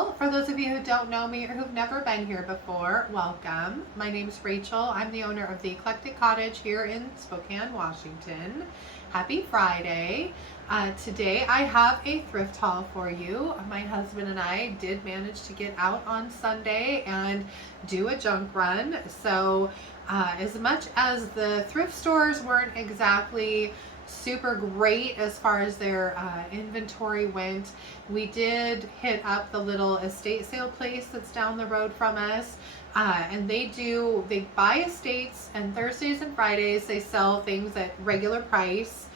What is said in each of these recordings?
Goodwill. For those of you who don't know me or who've never been here before, welcome. My name is Rachel. I'm the owner of the Eclectic Cottage here in Spokane, Washington. Happy Friday. Today I have a thrift haul for you. My husband and I did manage to get out on Sunday and do a junk run. So as much as the thrift stores weren't exactly super great as far as their inventory went, we did hit up the little estate sale place that's down the road from us, and they buy estates, and Thursdays and Fridays they sell things at regular price.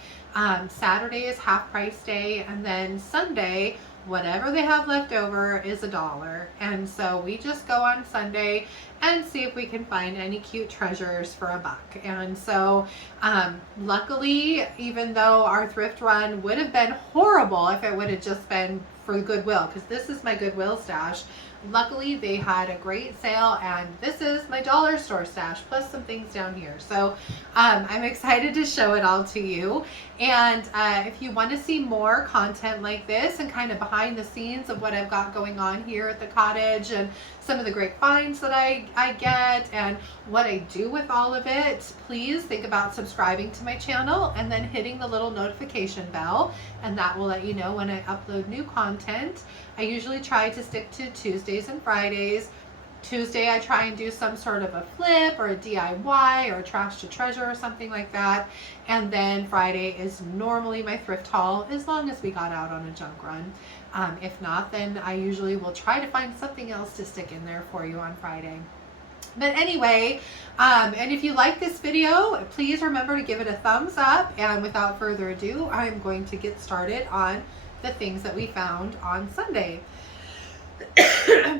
Saturday is half price day, and then Sunday whatever they have left over is $1. And so we just go on Sunday and see if we can find any cute treasures for $1. And so luckily, even though our thrift run would have been horrible if it would have just been for Goodwill, because this is my Goodwill stash, luckily they had a great sale, and this is my dollar store stash plus some things down here. So I'm excited to show it all to you. And if you want to see more content like this and kind of behind the scenes of what I've got going on here at the cottage and some of the great finds that I get and what I do with all of it, please think about subscribing to my channel and then hitting the little notification bell, and that will let you know when I upload new content. I usually try to stick to Tuesdays and Fridays. Tuesday I try and do some sort of a flip or a DIY or a trash to treasure or something like that. And then Friday is normally my thrift haul, as long as we got out on a junk run. If not, then I usually will try to find something else to stick in there for you on Friday. But anyway, and if you like this video, please remember to give it a thumbs up. And without further ado, I'm going to get started on the things that we found on Sunday.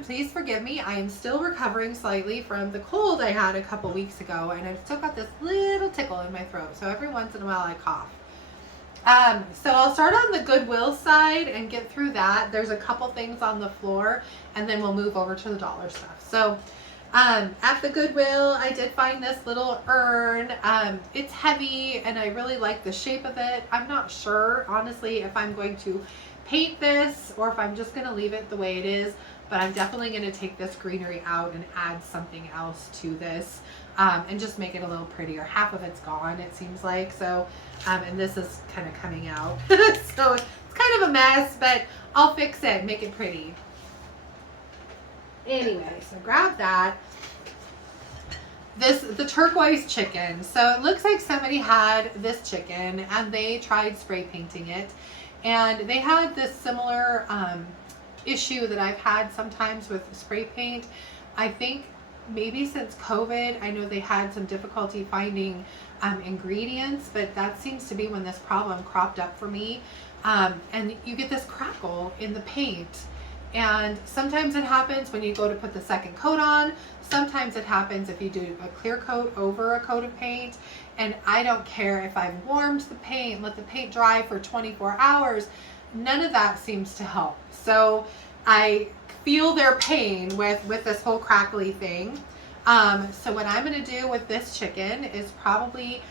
Please forgive me, I am still recovering slightly from the cold I had a couple weeks ago, and I've still got this little tickle in my throat, so every once in a while I cough. So I'll start on the Goodwill side and get through that. There's a couple things on the floor, and then we'll move over to the dollar stuff. So at the Goodwill, I did find this little urn. It's heavy, and I really like the shape of it. I'm not sure, honestly, if I'm going to paint this or if I'm just going to leave it the way it is, but I'm definitely going to take this greenery out and add something else to this, and just make it a little prettier. Half of it's gone, it seems like. So and this is kind of coming out so it's kind of a mess, but I'll fix it and make it pretty. Anyway, so grab that. The turquoise chicken. So it looks like somebody had this chicken and they tried spray painting it, and they had this similar issue that I've had sometimes with spray paint. I think maybe since COVID, I know they had some difficulty finding ingredients, but that seems to be when this problem cropped up for me. And you get this crackle in the paint. And sometimes it happens when you go to put the second coat on. Sometimes it happens if you do a clear coat over a coat of paint. And I don't care if I've warmed the paint, let the paint dry for 24 hours. None of that seems to help. So I feel their pain with this whole crackly thing. So what I'm going to do with this chicken is probably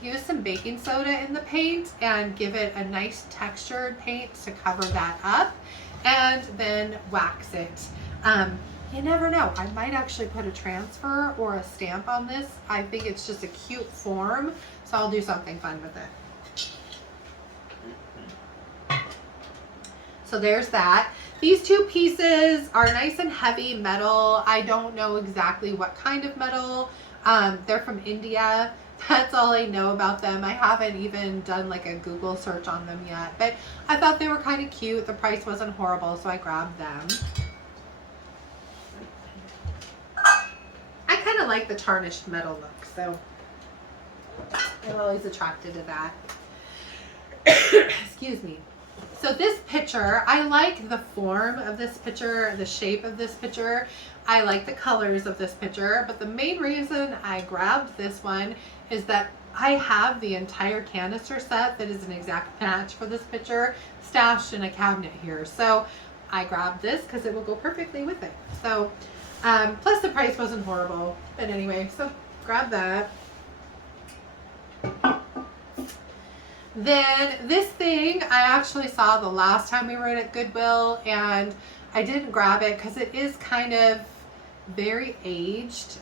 use some baking soda in the paint and give it a nice textured paint to cover that up, and then wax it. You never know, I might actually put a transfer or a stamp on this. I think it's just a cute form, so I'll do something fun with it. So there's that. These two pieces are nice and heavy metal. I don't know exactly what kind of metal. They're from India. That's all I know about them. I haven't even done like a Google search on them yet, but I thought they were kind of cute. The price wasn't horrible, so I grabbed them. I kind of like the tarnished metal look, so I'm always attracted to that. Excuse me. So this picture, I like the form of this picture, the shape of this picture. I like the colors of this picture, but the main reason I grabbed this one is that I have the entire canister set that is an exact match for this picture stashed in a cabinet here. So I grabbed this because it will go perfectly with it. So plus the price wasn't horrible, but anyway, so grab that. Then this thing I actually saw the last time we were at Goodwill, and I didn't grab it because it is kind of very aged.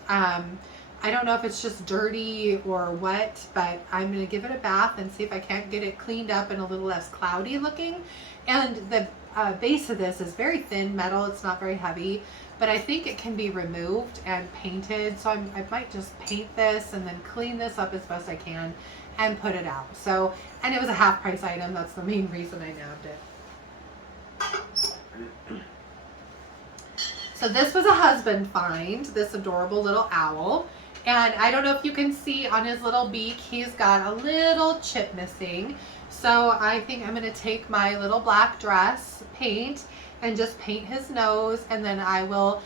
I don't know if it's just dirty or what, but I'm going to give it a bath and see if I can't get it cleaned up and a little less cloudy looking. And the base of this is very thin metal. It's not very heavy, but I think it can be removed and painted. So I might just paint this and then clean this up as best I can and put it out. So, and it was a half price item. That's the main reason I nabbed it. So this was a husband find, this adorable little owl. And I don't know if you can see on his little beak, he's got a little chip missing. So I think I'm going to take my little black dress paint and just paint his nose, and then I will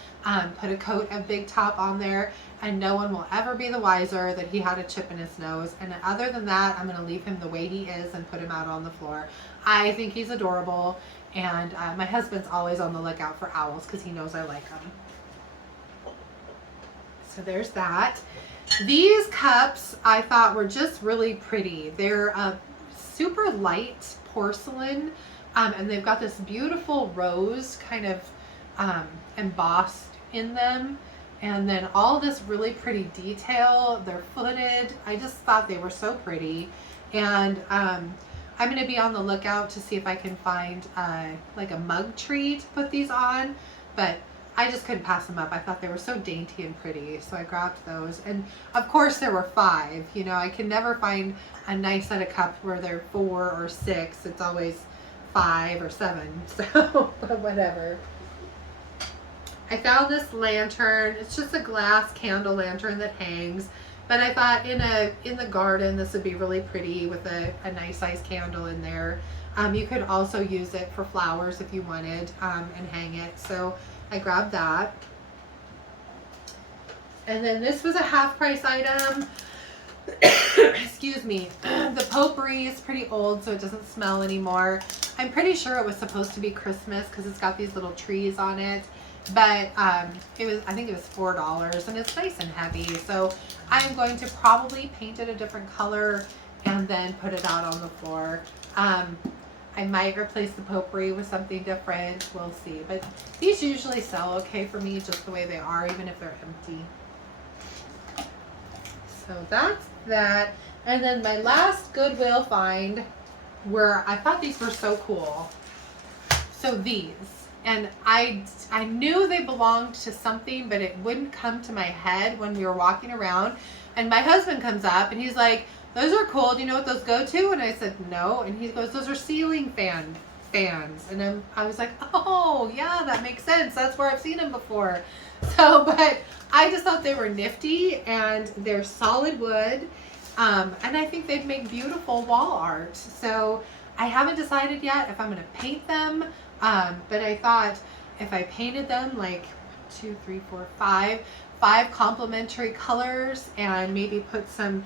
put a coat of Big Top on there, and no one will ever be the wiser that he had a chip in his nose. And other than that, I'm going to leave him the way he is and put him out on the floor. I think he's adorable, and my husband's always on the lookout for owls because he knows I like them. So there's that. These cups I thought were just really pretty. They're super light porcelain, and they've got this beautiful rose kind of embossed in them, and then all this really pretty detail. They're footed. I just thought they were so pretty, and I'm going to be on the lookout to see if I can find like a mug tree to put these on, but I just couldn't pass them up. I thought they were so dainty and pretty, so I grabbed those. And of course there were 5. You know, I can never find a nice set of cups where they're 4 or 6. It's always 5 or 7, so but whatever. I found this lantern. It's just a glass candle lantern that hangs, but I thought in the garden this would be really pretty with a nice size candle in there. You could also use it for flowers if you wanted, and hang it. So I grabbed that. And then this was a half price item. Excuse me. The potpourri is pretty old, so it doesn't smell anymore. I'm pretty sure it was supposed to be Christmas because it's got these little trees on it. But I think it was $4, and it's nice and heavy. So I'm going to probably paint it a different color and then put it out on the floor. I might replace the potpourri with something different. We'll see. But these usually sell okay for me just the way they are, even if they're empty. So that's that. And then my last Goodwill find, where I thought these were so cool. So these. And I knew they belonged to something, but it wouldn't come to my head when we were walking around. And my husband comes up and he's like, "Those are cool. Do you know what those go to?" And I said, "No." And he goes, "Those are ceiling fans." And I was like, "Oh, yeah, that makes sense. That's where I've seen them before." So, but I just thought they were nifty, and they're solid wood. And I think they'd make beautiful wall art. So I haven't decided yet if I'm going to paint them. But I thought if I painted them like 2, 3, 4, 5 complementary colors, and maybe put some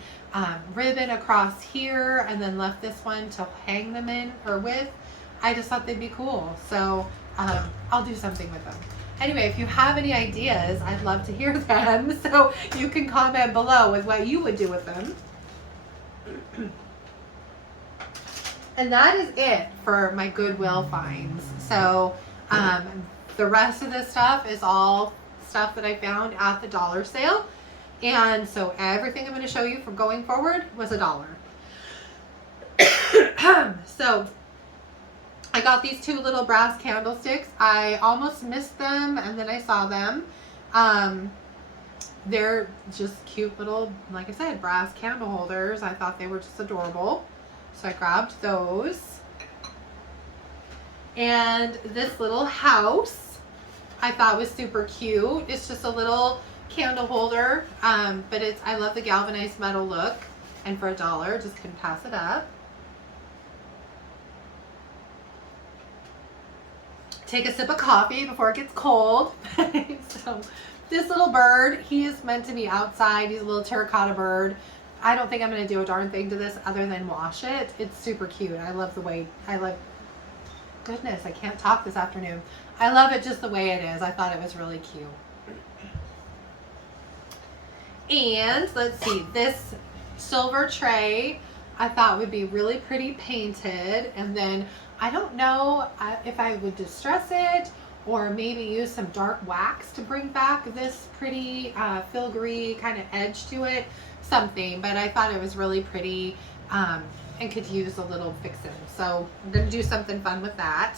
ribbon across here and then left this one to hang them in or with, I just thought they'd be cool. So I'll do something with them. Anyway, if you have any ideas, I'd love to hear them. So you can comment below with what you would do with them. And that is it for my Goodwill finds. So the rest of this stuff is all stuff that I found at the dollar sale. And so everything I'm going to show you from going forward was $1. So I got these 2 little brass candlesticks. I almost missed them, and then I saw them. They're just cute little, like I said, brass candle holders. I thought they were just adorable. So I grabbed those. And this little house I thought was super cute. It's just a little candle holder, but I love the galvanized metal look, and for $1, just couldn't pass it up. Take a sip of coffee before it gets cold. So this little bird, he is meant to be outside. He's a little terracotta bird. I don't think I'm going to do a darn thing to this other than wash it. It's super cute. I love the way, goodness, I can't talk this afternoon. I love it just the way it is. I thought it was really cute. And let's see, this silver tray I thought would be really pretty painted. And then I don't know if I would distress it or maybe use some dark wax to bring back this pretty filigree kind of edge to it, something. But I thought it was really pretty and could use a little fixing. So I'm going to do something fun with that.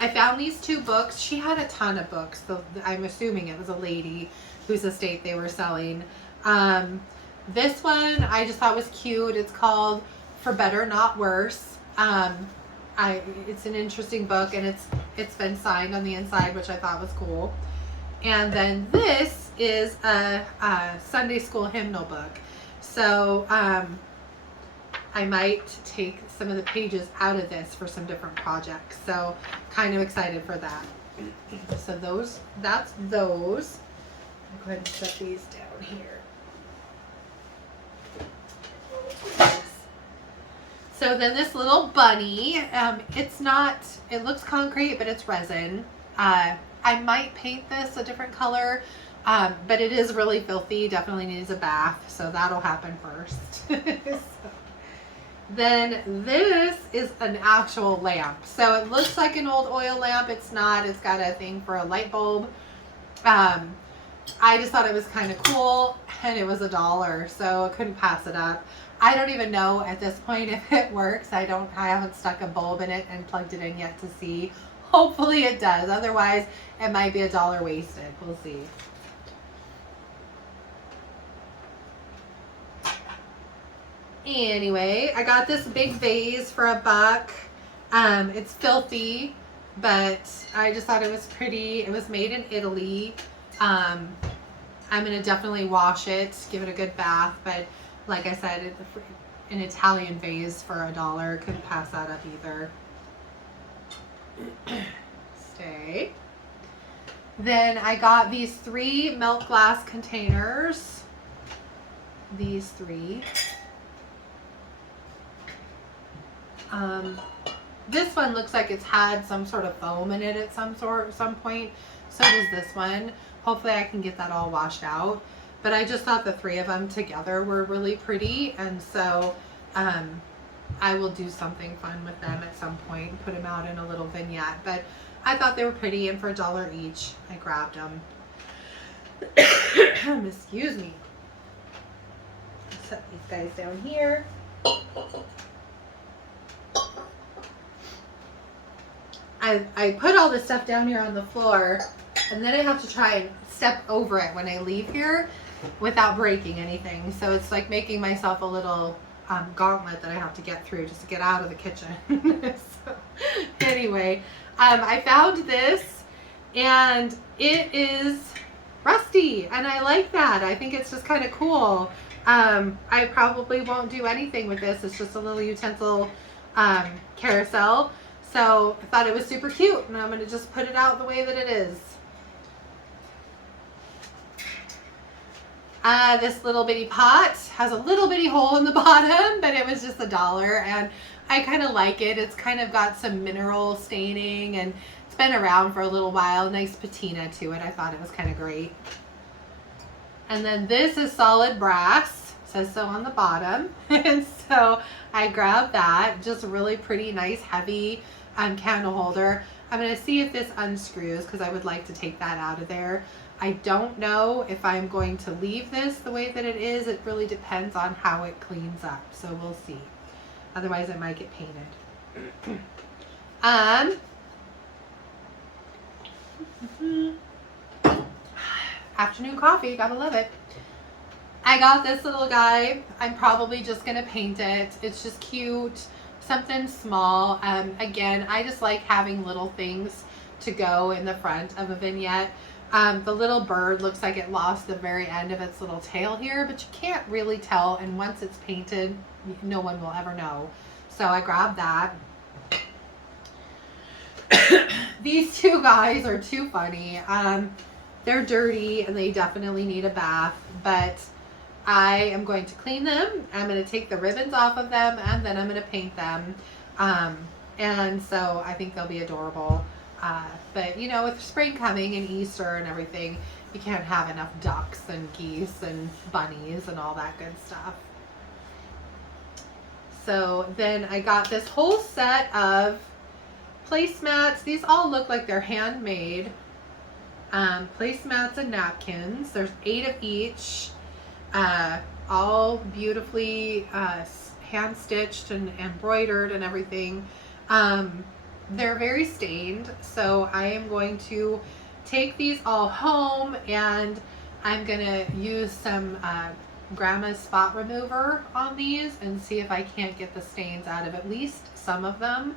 I found these 2 books. She had a ton of books, so I'm assuming it was a lady whose estate they were selling. This one I just thought was cute. It's called For Better Not Worse. It's an interesting book, and it's been signed on the inside, which I thought was cool. And then this is a Sunday school hymnal book. So I might take some of the pages out of this for some different projects. So kind of excited for that. So that's those. I'll go ahead and set these down here. So then this little bunny, it looks concrete, but it's resin. I might paint this a different color, but it is really filthy. Definitely needs a bath, so that'll happen first. Then this is an actual lamp. So it looks like an old oil lamp. It's not. It's got a thing for a light bulb. I just thought it was kind of cool, and it was $1, so I couldn't pass it up. I don't even know at this point if it works. I haven't stuck a bulb in it and plugged it in yet to see. Hopefully it does. Otherwise, it might be $1 wasted. We'll see. Anyway, I got this big vase for $1. It's filthy, but I just thought it was pretty. It was made in Italy. I'm going to definitely wash it, give it a good bath, but like I said, an Italian vase for $1. Couldn't pass that up either. Stay. Then I got these 3 milk glass containers. These 3. This one looks like it's had some sort of foam in it at some point. So does this one. Hopefully I can get that all washed out. But I just thought the 3 of them together were really pretty, and so I will do something fun with them at some point and put them out in a little vignette. But I thought they were pretty, and for $1 each, I grabbed them. Excuse me. Set these guys down here. I put all this stuff down here on the floor, and then I have to try and step over it when I leave here without breaking anything. So it's like making myself a little gauntlet that I have to get through just to get out of the kitchen. So, anyway, I found this, and it is rusty, and I like that. I think it's just kind of cool. I probably won't do anything with this. It's just a little utensil carousel. So I thought it was super cute, and I'm going to just put it out the way that it is. This little bitty pot has a little bitty hole in the bottom, but it was just $1, and I kind of like it. It's kind of got some mineral staining, and it's been around for a little while. Nice patina to it. I thought it was kind of great. And then this is solid brass. It says so on the bottom. And so I grabbed that. Just a really pretty, nice, heavy candle holder. I'm going to see if this unscrews because I would like to take that out of there. I don't know if I'm going to leave this the way that it is. It really depends on how it cleans up. So we'll see. Otherwise, it might get painted. Afternoon coffee, gotta love it. I got this little guy. I'm probably just gonna paint it. It's just cute, something small. Again, I just like having little things to go in the front of a vignette. The little bird looks like it lost the very end of its little tail here, but you can't really tell, and once it's painted, no one will ever know. So I grabbed that. These 2 guys are too funny. They're dirty and they definitely need a bath, but I am going to clean them. I'm going to take the ribbons off of them, and then I'm going to paint them. And so I think they'll be adorable. But you know, with spring coming and Easter and everything, you can't have enough ducks and geese and bunnies and all that good stuff. So then I got this whole set of placemats. These all look like they're handmade. Placemats and napkins. There's 8 of each. All beautifully hand stitched and embroidered and everything. They're very stained, so I am going to take these all home and I'm gonna use some grandma's spot remover on these and see if I can't get the stains out of at least some of them.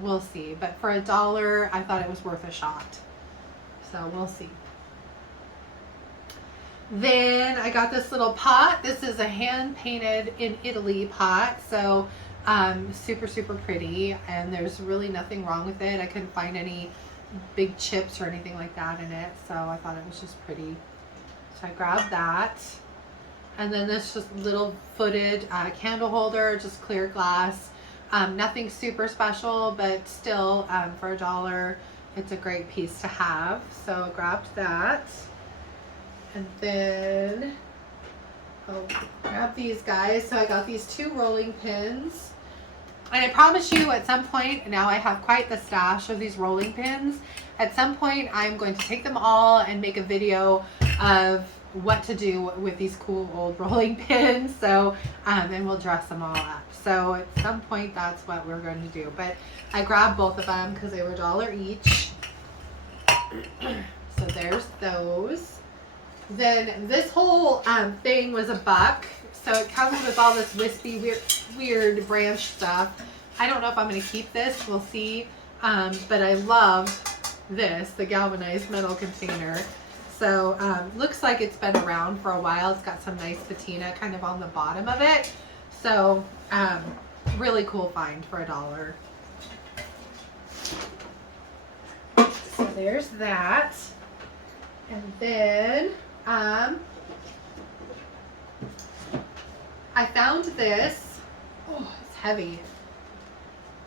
We'll see, but for $1 I thought it was worth a shot, so we'll see. Then I got this little pot. This is a hand painted in Italy pot, so super pretty, and there's really nothing wrong with it. I couldn't find any big chips or anything like that in it, so I thought it was just pretty. So I grabbed that. And then this just little footed candle holder, just clear glass. Nothing super special, but still for $1 it's a great piece to have. So I grabbed that. And then I'll grab these guys. So I got these 2 rolling pins. And I promise you at some point, now I have quite the stash of these rolling pins. At some point I'm going to take them all and make a video of what to do with these cool old rolling pins. So, and we'll dress them all up. So at some point that's what we're going to do. But I grabbed both of them because they were $1 each. So there's those. Then this whole thing was $1. So it comes with all this wispy, weird branch stuff. I don't know if I'm going to keep this. We'll see. But I love this, the galvanized metal container. So looks like it's been around for a while. It's got some nice patina kind of on the bottom of it. So really cool find for $1. So there's that. And then I found this. Oh, it's heavy.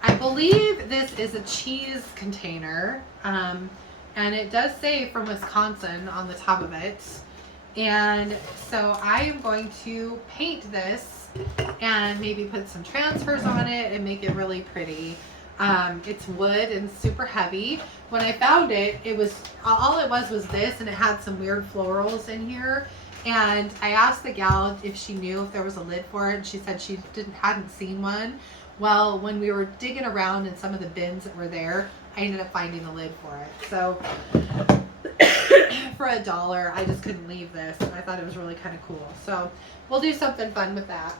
I believe this is a cheese container. And it does say from Wisconsin on the top of it. And so I am going to paint this and maybe put some transfers on it and make it really pretty. It's wood and super heavy. When I found it, it was all it was this, and it had some weird florals in here. And I asked the gal if she knew if there was a lid for it, and she said she hadn't seen one. Well, when we were digging around in some of the bins that were there, I ended up finding a lid for it. So for $1, I just couldn't leave this, and I thought it was really kind of cool. So we'll do something fun with that.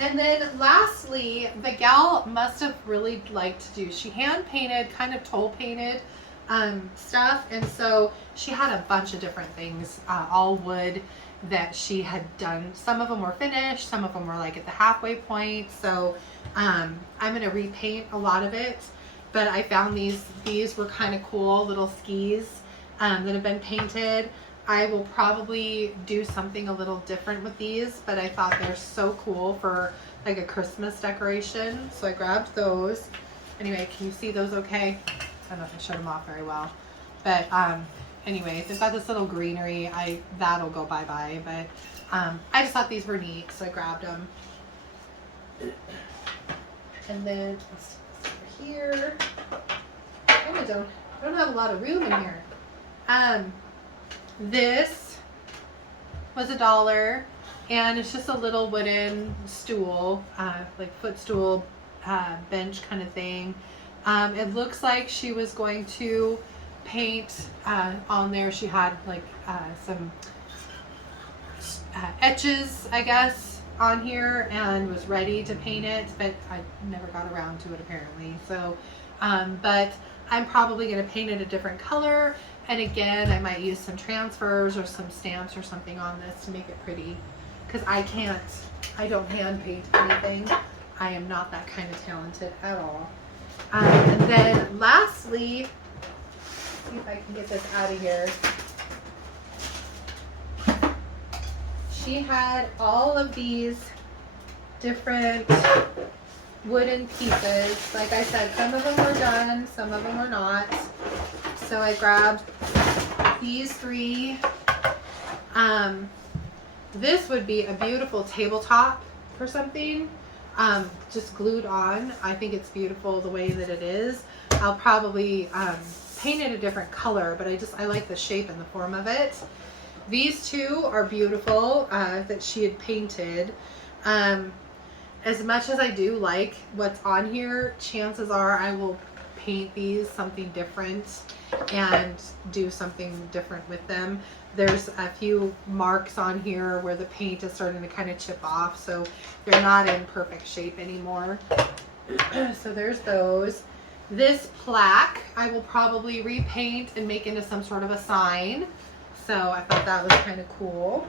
And then lastly, the gal must have really liked to do, she hand painted, kind of toll painted stuff. And so she had a bunch of different things, all wood that she had done. Some of them were finished, some of them were like at the halfway point. So I'm going to repaint a lot of it. But I found these were kind of cool little skis that have been painted. I will probably do something a little different with these, but I thought they're so cool for like a Christmas decoration. So I grabbed those. Anyway, can you see those okay? I don't know if I showed them off very well. But anyway, they've got this little greenery. That'll go bye-bye. But I just thought these were neat, so I grabbed them. And then let's stick this over here. I don't have a lot of room in here. This was $1, and it's just a little wooden stool, like footstool, bench kind of thing. It looks like she was going to paint on there. She had like some etches, I guess, on here, and was ready to paint it, but I never got around to it apparently. So, but I'm probably going to paint it a different color. And again, I might use some transfers or some stamps or something on this to make it pretty, because I don't hand paint anything. I am not that kind of talented at all. And then lastly, see if I can get this out of here. She had all of these different wooden pieces. Like I said, some of them were done, some of them were not. So I grabbed these 3. This would be a beautiful tabletop for something. just glued on. I think it's beautiful the way that it is. I'll probably paint it a different color, but I like the shape and the form of it. These two are beautiful that she had painted. As much as I do like what's on here, chances are I will paint these something different and do something different with them. There's a few marks on here where the paint is starting to kind of chip off, so they're not in perfect shape anymore. So there's those. This plaque I will probably repaint and make into some sort of a sign. So I thought that was kind of cool.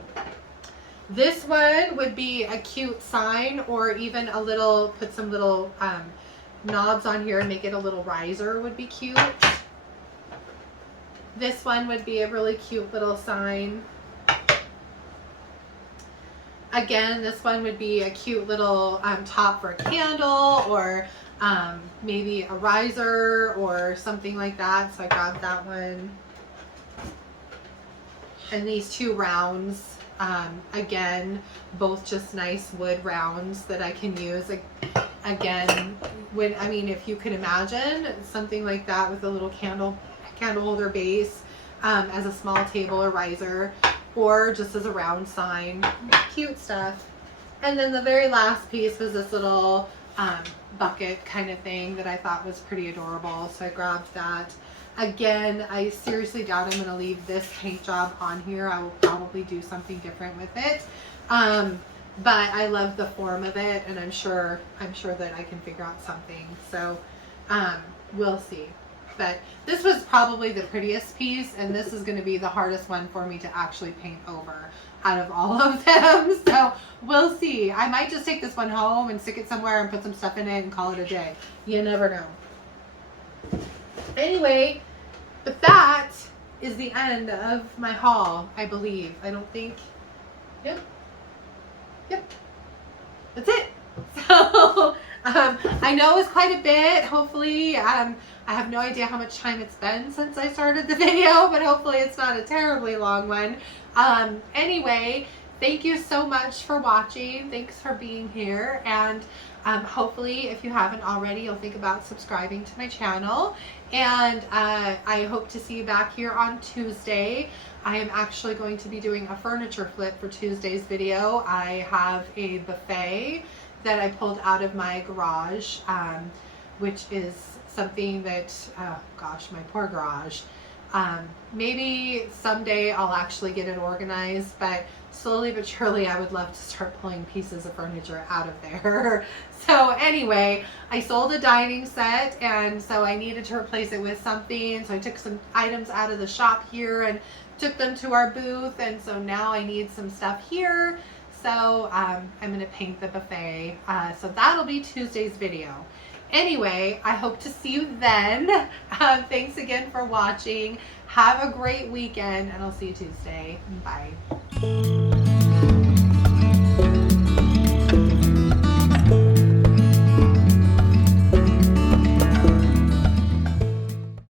This one would be a cute sign, or even a little, put some little knobs on here and make it a little riser would be cute. This one would be a really cute little sign. Again, this one would be a cute little top for a candle, or maybe a riser or something like that. So I grabbed that one. And these two rounds, again, both just nice wood rounds that I can use. Again, if you can imagine something like that with a little candle holder base as a small table or riser, or just as a round sign. Cute stuff. And then the very last piece was this little bucket kind of thing that I thought was pretty adorable, so I grabbed that. Again, I seriously doubt I'm going to leave this paint job on here. I will probably do something different with it. But I love the form of it, and I'm sure that I can figure out something. So we'll see. But this was probably the prettiest piece, and this is going to be the hardest one for me to actually paint over out of all of them. So we'll see. I might just take this one home and stick it somewhere and put some stuff in it and call it a day. You never know. Anyway, but that is the end of my haul, I believe. I don't think. Yep. That's it. So I know it's quite a bit. Hopefully, I have no idea how much time it's been since I started the video, but hopefully it's not a terribly long one. Anyway, thank you so much for watching. Thanks for being here. And hopefully, if you haven't already, you'll think about subscribing to my channel. And I hope to see you back here on Tuesday. I am actually going to be doing a furniture flip for Tuesday's video. I have a buffet that I pulled out of my garage, which is something that, oh gosh, my poor garage. Maybe someday I'll actually get it organized, but slowly but surely I would love to start pulling pieces of furniture out of there. So anyway, I sold a dining set, and so I needed to replace it with something. So I took some items out of the shop here and took them to our booth, and so now I need some stuff here. So I'm going to paint the buffet. So that'll be Tuesday's video. Anyway, I hope to see you then. Thanks again for watching. Have a great weekend, and I'll see you Tuesday. Bye.